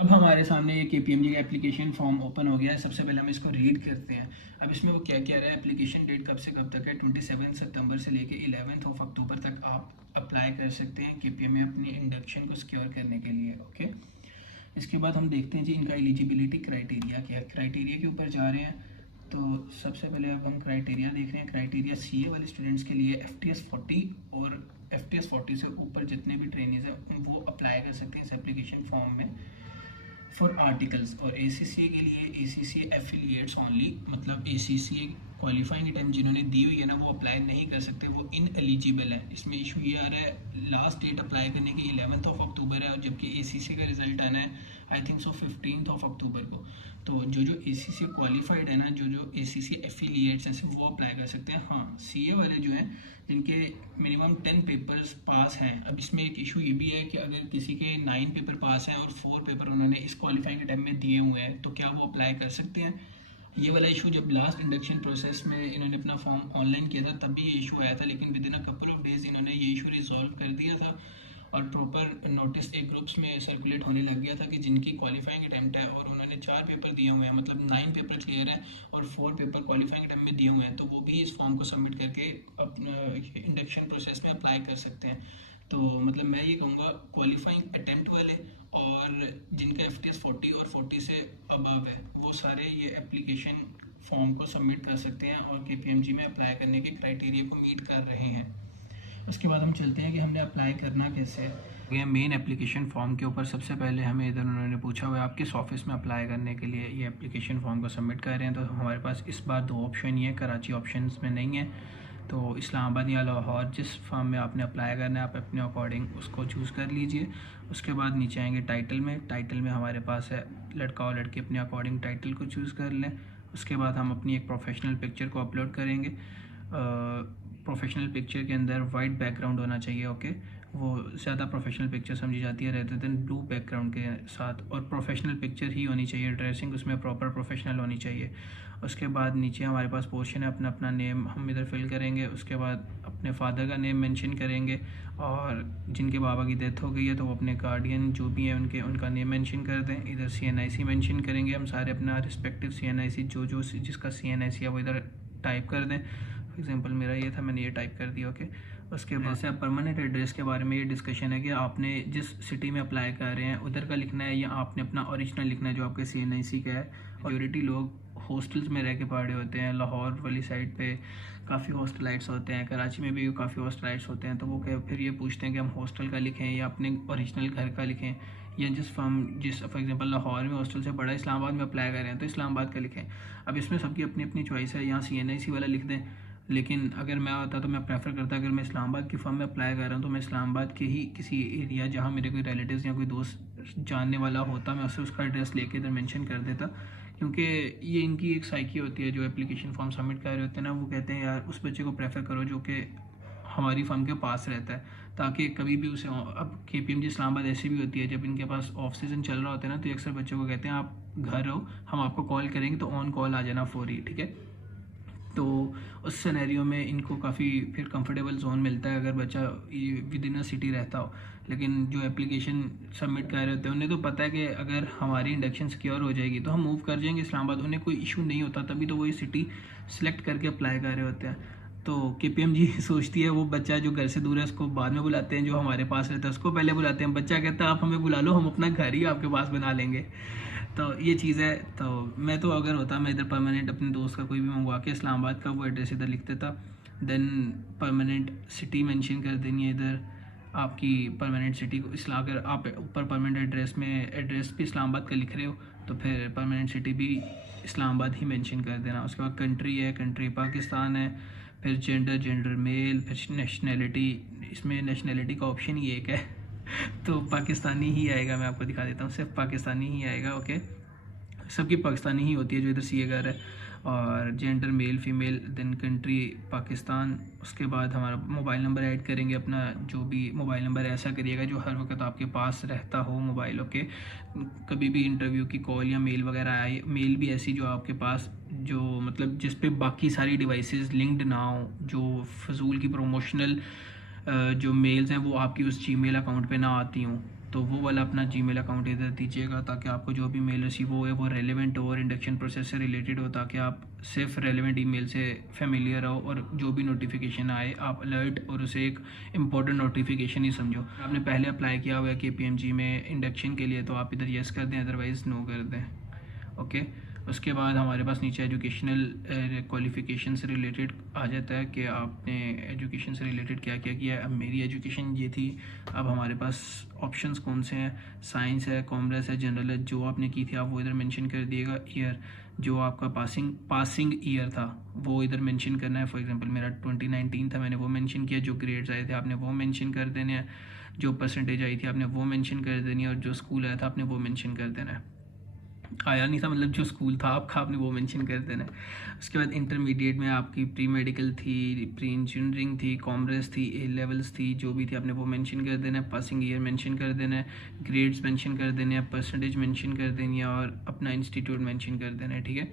अब हमारे सामने ये KPMG का एप्लीकेशन फॉर्म ओपन हो गया है। सबसे पहले हम इसको रीड करते हैं। अब इसमें वो क्या कह रहा है, एप्लीकेशन डेट कब से कब तक है, 27 सितंबर से लेके 11 अक्टूबर तक आप अप्लाई कर सकते हैं KPM में अपनी इंडक्शन को सिक्योर करने के लिए। ओके, इसके बाद हम देखते हैं जी इनका एलिजिबिलिटी क्राइटेरिया क्या है। क्राइटेरिया के ऊपर जा रहे हैं तो सबसे पहले अब हम क्राइटेरिया देख रहे हैं। क्राइटेरिया CA वाले स्टूडेंट्स के लिए FTS 40 और FTS 40 से ऊपर जितने भी ट्रेनिंग हैं वो अप्लाई कर सकते हैं इस एप्लीकेशन फॉर्म में फॉर आर्टिकल्स। और ACCA के लिए ACCA एफिलिएट्स ओनली, मतलब ACCA क्वालिफाइंग के टाइम जिन्होंने दी हुई है ना वो अप्लाई नहीं कर सकते, वो इन एलिजिबल है। इसमें इशू ये आ रहा है लास्ट डेट अप्लाई करने की 11 अक्टूबर है और जबकि ACCA का रिजल्ट आना है आई थिंक सो 15 अक्टूबर को। तो जो ACCA क्वालिफाइड है ना, जो ACCA एफिलिएट्स हैं सिर्फ वो अप्लाई कर सकते हैं। हाँ, CA वाले जो हैं जिनके मिनिमम 10 पेपर्स पास हैं। अब इसमें एक इशू ये भी है कि अगर किसी के 9 पेपर पास हैं और 4 पेपर उन्होंने इस क्वालिफाइंग के टाइम में दिए हुए हैं तो क्या वो अप्लाई कर सकते हैं। ये वाला इशू जब लास्ट इंडक्शन प्रोसेस में इन्होंने अपना फॉर्म ऑनलाइन किया था तब भी ये इशू आया था, लेकिन with in a couple of days इन्होंने ये इशू रिजॉल्व कर दिया था और प्रॉपर नोटिस एक ग्रुप्स में सर्कुलेट होने लग गया था कि जिनकी क्वालिफाइंग अटैम्प्ट है और उन्होंने 4 पेपर दिए हुए हैं, मतलब 9 पेपर क्लियर हैं और 4 पेपर क्वालिफाइंग अटैम्प्ट में दिए हुए हैं, तो वो भी इस फॉर्म को सबमिट करके अपना इंडक्शन प्रोसेस में अप्लाई कर सकते हैं। तो मतलब मैं ये कहूँगा क्वालिफाइंग अटैम्प्ट वाले और जिनका FTS 40 और 40 से अबव है वो सारे ये एप्लीकेशन फॉर्म को सबमिट कर सकते हैं और KPMG में अप्लाई करने के क्राइटेरिया को मीट कर रहे हैं। उसके बाद हम चलते हैं कि हमने अप्लाई करना कैसे है। मेन एप्लीकेशन फॉर्म के ऊपर सबसे पहले हमें इधर उन्होंने पूछा हुआ है आप किस ऑफिस में अप्लाई करने के लिए ये एप्लीकेशन फॉर्म को सबमिट कर रहे हैं। तो हमारे पास इस बार 2 ऑप्शन ही है, कराची ऑप्शन में नहीं है। तो इस्लामाबाद या लाहौर, जिस फॉर्म में आपने अप्लाई करना है आप अपने अकॉर्डिंग उसको चूज़ कर लीजिए। उसके बाद नीचे आएंगे टाइटल में। टाइटल में हमारे पास है लड़का और लड़की अपने अकॉर्डिंग टाइटल को चूज़ कर लें। उसके बाद हम अपनी एक प्रोफेशनल पिक्चर को अपलोड करेंगे। प्रोफेशनल पिक्चर के अंदर वाइट बैकग्राउंड होना चाहिए। ओके, वो ज़्यादा प्रोफेशनल पिक्चर समझी जाती है रेदर देन ब्लू बैकग्राउंड के साथ, और प्रोफेशनल पिक्चर ही होनी चाहिए। ड्रेसिंग उसमें प्रॉपर प्रोफेशनल होनी चाहिए। उसके बाद नीचे हमारे पास पोर्शन है, अपना अपना नेम हम इधर फिल करेंगे। उसके बाद अपने फादर का नेम मेंशन करेंगे और जिनके बाबा की डेथ हो गई है तो वो अपने गार्डियन जो भी हैं उनका नेम मेंशन कर दें। इधर CNIC मेंशन करेंगे हम सारे अपना रिस्पेक्टिव CNIC जो जिसका CNIC है वो इधर टाइप कर दें। फॉर एग्जांपल मेरा ये था, मैंने ये टाइप कर दिया। ओके, उसके बाद से परमानेंट एड्रेस के बारे में ये डिस्कशन है कि आपने जिस सिटी में अप्लाई कर रहे हैं उधर का लिखना है या आपने अपना ओरिजिनल लिखना है जो आपके CNIC का है। मेजॉरिटी लोग हॉस्टल्स में रह के पढ़ रहे होते हैं। लाहौर वाली साइड पे काफ़ी हॉस्टलाइट्स होते हैं, कराची में भी काफ़ी हॉस्टलाइट्स होते हैं। तो वो फिर ये पूछते हैं कि हम हॉस्टल का लिखें या अपने ओरिजिनल घर का लिखें, या जिस फॉर एग्जांपल लाहौर में हॉस्टल से पढ़ा इस्लामाबाद में अप्लाई कर रहे हैं तो इस्लामाबाद का लिखें। अब इसमें सबकी अपनी अपनी चॉइस है, यहाँ CNIC वाला लिख दें। लेकिन अगर मैं होता तो मैं प्रेफर करता, अगर मैं इस्लामाबाद की फॉर्म में अप्लाई कर रहा हूँ तो मैं इस्लामाबाद के ही किसी एरिया जहाँ मेरे कोई रिलेटिव्स या कोई दोस्त जानने वाला होता मैं उससे उसका एड्रेस लेके इधर मेंशन कर देता। क्योंकि ये इनकी एक साइकी होती है, जो एप्लीकेशन फॉर्म सबमिट कर रहे होते हैं ना, वो कहते हैं यार उस बच्चे को प्रेफर करो जो कि हमारी फर्म के पास रहता है, ताकि कभी भी उसे, अब KPMG इस्लामाबाद ऐसी भी होती है जब इनके पास ऑफ सीज़न चल रहा होता है ना तो अक्सर बच्चों को कहते हैं आप घर रहो, हम आपको कॉल करेंगे तो ऑन कॉल आ जाना फौरी, ठीक है। तो उस सिनेरियो में इनको काफ़ी फिर कंफर्टेबल जोन मिलता है अगर बच्चा विद इन अ सिटी रहता हो। लेकिन जो एप्लीकेशन सबमिट कर रहे होते हैं उन्हें तो पता है कि अगर हमारी इंडक्शन सिक्योर हो जाएगी तो हम मूव कर जाएंगे इस्लामाबाद, उन्हें कोई इशू नहीं होता, तभी तो वो ये सिटी सेलेक्ट करके अप्लाई कर रहे होते हैं। तो KPMG सोचती है वो बच्चा जो घर से दूर है उसको बाद में बुलाते हैं, जो हमारे पास रहता है उसको पहले बुलाते हैं। बच्चा कहता है आप हमें बुला लो, हम अपना घर ही आपके पास बना लेंगे। तो ये चीज़ है। तो मैं तो अगर होता मैं इधर परमानेंट अपने दोस्त का कोई भी मंगवा के इस्लामाबाद का वो एड्रेस इधर लिख देता, देन परमानेंट सिटी मेंशन कर देनी है इधर आपकी परमानेंट सिटी को। अगर आप ऊपर परमानेंट एड्रेस में एड्रेस भी इस्लामाबाद का लिख रहे हो तो फिर परमानेंट सिटी भी इस्लामाबाद ही मेंशन कर देना। उसके बाद कंट्री है, कंट्री पाकिस्तान है। फिर जेंडर मेल। फिर नेशनैलिटी, इसमें नेशनैलिटी का ऑप्शन ही एक है तो पाकिस्तानी ही आएगा, मैं आपको दिखा देता हूँ, सिर्फ पाकिस्तानी ही आएगा। ओके, सबकी पाकिस्तानी ही होती है जो इधर CA कर है। और gender male female, then country Pakistan. उसके बाद हमारा मोबाइल नंबर ऐड करेंगे अपना, जो भी मोबाइल नंबर ऐसा करिएगा जो हर वक्त आपके पास रहता हो मोबाइल। ओके, कभी भी इंटरव्यू की कॉल या मेल वगैरह आए, मेल भी ऐसी जो आपके पास जो मतलब जिस पे बाकी सारी डिवाइसेस लिंक्ड ना हो, जो फजूल की प्रमोशनल जो मेल्स हैं वो आपकी उस जीमेल अकाउंट पे ना आती हूँ। तो वो वाला अपना जीमेल अकाउंट इधर दीजिएगा ताकि आपको जो भी मेल रिसीव हो वो रेलेवेंट हो और इंडक्शन प्रोसेस से रिलेटेड हो, ताकि आप सिर्फ रेलेवेंट ईमेल से फेमिलियर हो और जो भी नोटिफिकेशन आए आप अलर्ट और उसे एक इम्पोर्टेंट नोटिफिकेशन ही समझो। आपने पहले अप्लाई किया हुआ है KPMG में इंडक्शन के लिए तो आप इधर येस कर दें, अदरवाइज़ नो कर दें। ओके, उसके बाद हमारे पास नीचे एजुकेशनल क्वालिफ़िकेशन से रिलेटेड आ जाता है कि आपने एजुकेशन से रिलेटेड क्या क्या किया है। अब मेरी एजुकेशन ये थी। अब हमारे पास ऑप्शंस कौन से हैं, साइंस है, कॉमर्स है, जनरल है। जो आपने की थी आप वो इधर मेंशन कर दिएगा। ईयर जो आपका पासिंग ईयर था वो इधर मेंशन करना है। फॉर एग्जांपल मेरा 2019 था, मैंने वो मेंशन किया। जो ग्रेड्स आए थे आपने वो मेंशन कर देने हैं। जो परसेंटेज आई थी आपने वो मेंशन कर देनी है। और जो स्कूल आया था आपने वो मेंशन कर देना है। आया नहीं था मतलब जो स्कूल था आपका आपने वो मेंशन कर देना है। उसके बाद इंटरमीडिएट में आपकी प्री मेडिकल थी, प्री इंजीनियरिंग थी, कॉमर्स थी, ए लेवल्स थी, जो भी थी आपने वो मेंशन कर देना है। पासिंग ईयर मेंशन कर देना है, ग्रेड्स मेंशन कर देने हैं, परसेंटेज मेंशन कर देनी है और अपना इंस्टीट्यूट मेंशन कर देना है। ठीक है,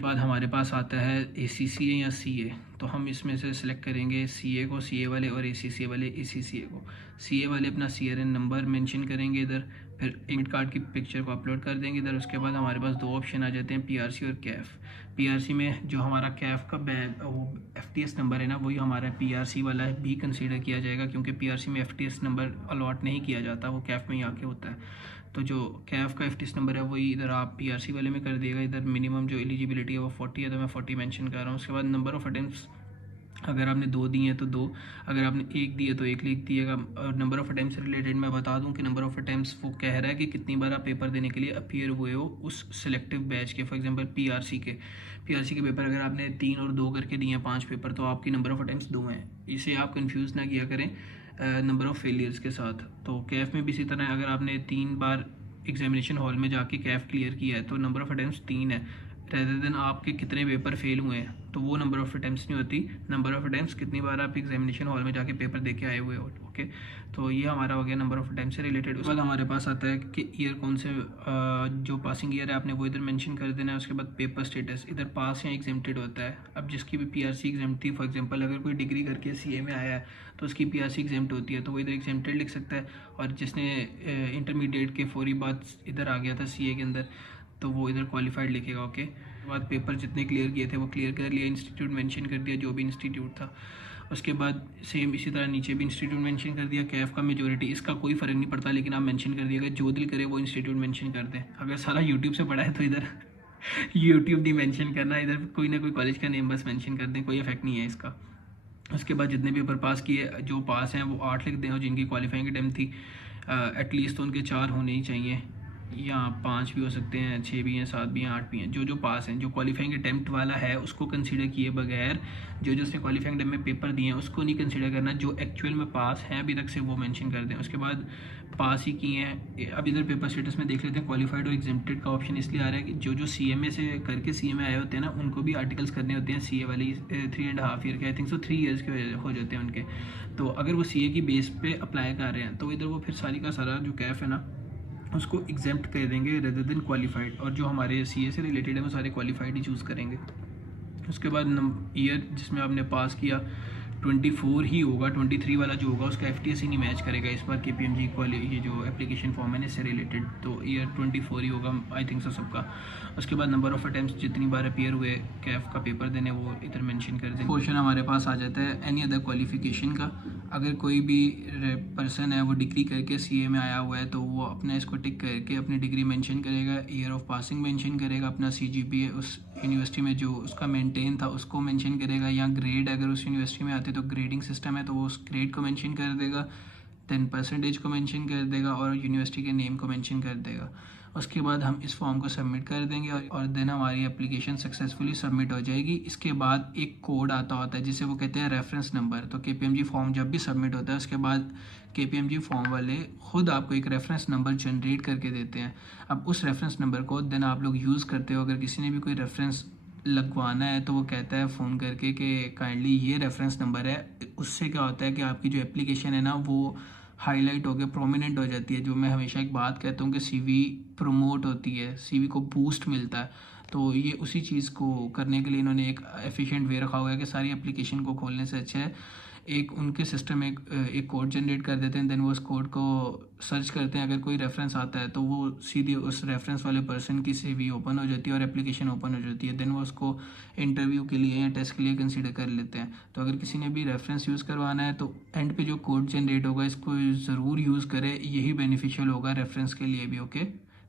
बाद हमारे पास आता है ACCA या CA। तो हम इसमें से सिलेक्ट करेंगे CA को, CA वाले, और ACCA वाले ACCA को। CA वाले अपना CRN नंबर मेंशन करेंगे इधर, फिर एडमिट कार्ड की पिक्चर को अपलोड कर देंगे इधर। उसके बाद हमारे पास 2 ऑप्शन आ जाते हैं, PRC और CAF। PRC में जो हमारा CAF का वो FTS नंबर है ना, वही हमारा PRC वाला भी कंसीडर किया जाएगा, क्योंकि PRC में FTS नंबर अलॉट नहीं किया जाता, वो CAF में ही आके होता है। तो जो CAF का FTS नंबर है वही इधर आप PRC वाले में कर दिएगा। इधर मिनिमम जो एलिजिबिलिटी है वो 40 है, तो मैं 40 मेंशन कर रहा हूँ। उसके बाद नंबर ऑफ़ अटेम्प्ट्स, अगर आपने 2 दिए हैं तो 2, अगर आपने 1 दिए तो 1 लिख दिएगा। और नंबर ऑफ़ अटेम्प्ट्स से रिलेटेड मैं बता दूं कि नंबर ऑफ़ अटेम्प्ट्स वो कह रहा है कि कितनी बार आप पेपर देने के लिए अपीयर हुए हो उस सिलेक्टिव बैच के। फॉर एग्जांपल PRC के पेपर अगर आपने 3 और 2 करके दिए हैं 5 पेपर, तो आपकी नंबर ऑफ़ अटेम्प्ट्स 2 हैं। इसे आप कंफ्यूज ना किया करें नंबर ऑफ़ फेलियर्स के साथ। तो CAF में भी इसी तरह अगर आपने 3 बार एग्जामिनेशन हॉल में जाके CAF क्लियर किया है तो नंबर ऑफ़ अटेम्प्ट्स 3 है, रेदर देन आपके कितने पेपर फेल हुए हैं। तो वो नंबर ऑफ़ अटेम्प्ट्स नहीं होती, नंबर ऑफ़ अटेम्प्ट्स कितनी बार आप एग्जामिनेशन हॉल में जाके पेपर दे के आए हुए हो। ओके, तो ये हमारा हो गया नंबर ऑफ़ अटेम्प्ट्स से रिलेटेड। उसके बाद हमारे पास आता है कि ईयर कौन से, जो पासिंग ईयर है आपने वो इधर मेंशन कर देना है। उसके बाद पेपर स्टेटस इधर पास या एग्जेम्प्टेड होता है। अब जिसकी भी PRC एग्जेम्प्ट थी, फॉर एग्जांपल अगर कोई डिग्री करके CA में आया है तो उसकी PRC एग्जेम्प्ट होती है, तो वो इधर एग्जेम्प्टेड लिख सकता है। और जिसने इंटरमीडिएट के फौरी बाद इधर आ गया था CA के अंदर, तो वो इधर क्वालिफाइड लिखेगा। ओके, बाद पेपर जितने क्लियर किए थे वो क्लियर कर लिया, इंस्टीट्यूट मेंशन कर दिया जो भी इंस्टीट्यूट था। उसके बाद सेम इसी तरह नीचे भी इंस्टीट्यूट मेंशन कर दिया। CAF का मेजोरिटी, इसका कोई फ़र्क नहीं पड़ता, लेकिन आप मेंशन कर दिएगा, जो दिल करे वो इंस्टीट्यूट मेंशन कर दें। अगर सारा यूट्यूब से पढ़ा है तो इधर यूट्यूब नहीं मेंशन करना, इधर कोई ना कोई कॉलेज का नेम बस मेंशन कर दें, कोई इफेक्ट नहीं है इसका। उसके बाद जितने पेपर पास किए, जो पास हैं वो 8 लिख दें, और जिनकी क्वालिफाइंग अटेम्प्ट थी एटलीस्ट तो उनके 4 होने ही चाहिए, या 5 भी हो सकते हैं, 6 भी हैं, 7 भी हैं, 8 भी हैं। जो पास हैं, जो क्वालिफाइंग अटैम्प्ट वाला है उसको कंसीडर किए बगैर, जो उसने क्वालिफाइंग अटैम्प्ट में पेपर दिए हैं उसको नहीं कंसीडर करना। जो एक्चुअल में पास हैं अभी तक से वो मेंशन कर दें। उसके बाद पास ही किए हैं। अब इधर पेपर स्टेटस में देख लेते हैं, क्वालिफाइड और एग्जेम्प्टेड का ऑप्शन इसलिए आ रहा है कि जो CMA से करके CMA आए होते हैं ना, उनको भी आर्टिकल्स करने होते हैं CA वाली 3.5 ईयर के, आई थिंक सो 3 ईयर्स के हो जाते हैं उनके। तो अगर वो CA की बेस पे अप्लाई कर रहे हैं तो इधर वो फिर सारी का सारा जो CAF है ना उसको एग्जेम्प्ट कर देंगे रेदर देन क्वालिफाइड, और जो हमारे CA से रिलेटेड है वो सारे क्वालिफाइड ही चूज़ करेंगे। उसके बाद ईयर जिसमें आपने पास किया 24 ही होगा, 23 वाला जो होगा उसका FTS ही नहीं मैच करेगा इस बार KPMG ये जो एप्लीकेशन फॉर्म है इससे रिलेटेड, तो ईयर 24 ही होगा आई थिंक सो सबका। उसके बाद नंबर ऑफ़ अटेम्प्ट्स जितनी बार अपीयर हुए CAF का पेपर देने वो इधर मेंशन कर दें। क्वेश्चन हमारे पास आ जाता है एनी अदर क्वालिफिकेशन का। अगर कोई भी पर्सन है वो डिग्री करके CA में आया हुआ है तो वो अपना इसको टिक करके अपनी डिग्री मेंशन करेगा, ईयर ऑफ पासिंग मेंशन करेगा, अपना CGPA उस यूनिवर्सिटी में जो उसका मेंटेन था उसको मेंशन करेगा, या ग्रेड अगर उस यूनिवर्सिटी में आते तो ग्रेडिंग सिस्टम है तो वो उस ग्रेड को मेंशन कर देगा, देन परसेंटेज को मेंशन कर देगा और यूनिवर्सिटी के नेम को मेंशन कर देगा। उसके बाद हम इस फॉर्म को सबमिट कर देंगे और देन हमारी एप्लीकेशन सक्सेसफुली सबमिट हो जाएगी। इसके बाद एक कोड आता होता है जिसे वो कहते हैं रेफरेंस नंबर। तो KPMG फॉर्म जब भी सबमिट होता है उसके बाद KPMG फॉर्म वाले ख़ुद आपको एक रेफरेंस नंबर जनरेट करके देते हैं। अब उस रेफरेंस नंबर को देन आप लोग यूज़ करते हो। अगर किसी ने भी कोई रेफरेंस लगवाना है तो वो कहता है फ़ोन करके कि काइंडली ये रेफरेंस नंबर है। उससे क्या होता है कि आपकी जो एप्लीकेशन है ना वो हाईलाइट हो गया, प्रोमिनेंट हो जाती है। जो मैं हमेशा एक बात कहता हूँ कि CV प्रमोट होती है, CV को बूस्ट मिलता है। तो ये उसी चीज़ को करने के लिए इन्होंने एक एफिशिएंट वे रखा हुआ है कि सारी एप्लीकेशन को खोलने से अच्छा है एक उनके सिस्टम में एक कोड जनरेट कर देते हैं, देन वो उस कोड को सर्च करते हैं, अगर कोई रेफरेंस आता है तो वो सीधी उस रेफरेंस वाले पर्सन की CV ओपन हो जाती है और एप्लीकेशन ओपन हो जाती है। देन वो उसको इंटरव्यू के लिए या टेस्ट के लिए कंसीडर कर लेते हैं। तो अगर किसी ने भी रेफरेंस यूज़ करवाना है तो एंड पे जो कोड जनरेट होगा इसको ज़रूर यूज़ करें, यही बेनिफिशियल होगा रेफरेंस के लिए भी। ओके,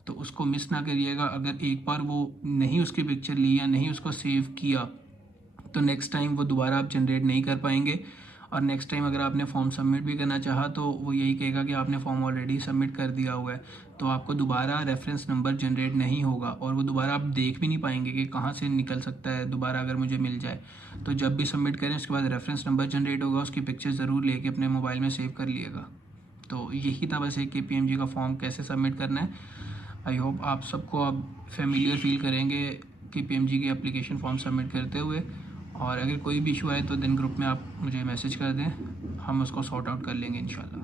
तो उसको मिस ना करिएगा। अगर एक बार वो नहीं उसकी पिक्चर ली या नहीं उसको सेव किया तो नेक्स्ट टाइम वो दोबारा आप जनरेट नहीं कर पाएंगे। और नेक्स्ट टाइम अगर आपने फॉर्म सबमिट भी करना चाहा तो वो यही कहेगा कि आपने फॉर्म ऑलरेडी सबमिट कर दिया हुआ है, तो आपको दोबारा रेफरेंस नंबर जनरेट नहीं होगा और वो दोबारा आप देख भी नहीं पाएंगे कि कहाँ से निकल सकता है दोबारा अगर मुझे मिल जाए। तो जब भी सबमिट करें उसके बाद रेफरेंस नंबर जनरेट होगा, उसकी पिक्चर ज़रूर लेके अपने मोबाइल में सेव कर लिएगा। तो यही था बस एक KPMG का फॉर्म कैसे सबमिट करना है। आई होप आप सबको अब फेमिलियर फील करेंगे KPMG की एप्लीकेशन फॉर्म सबमिट करते हुए। और अगर कोई भी इशू आए तो दिन ग्रुप में आप मुझे मैसेज कर दें, हम उसको सॉर्ट आउट कर लेंगे इंशाल्लाह।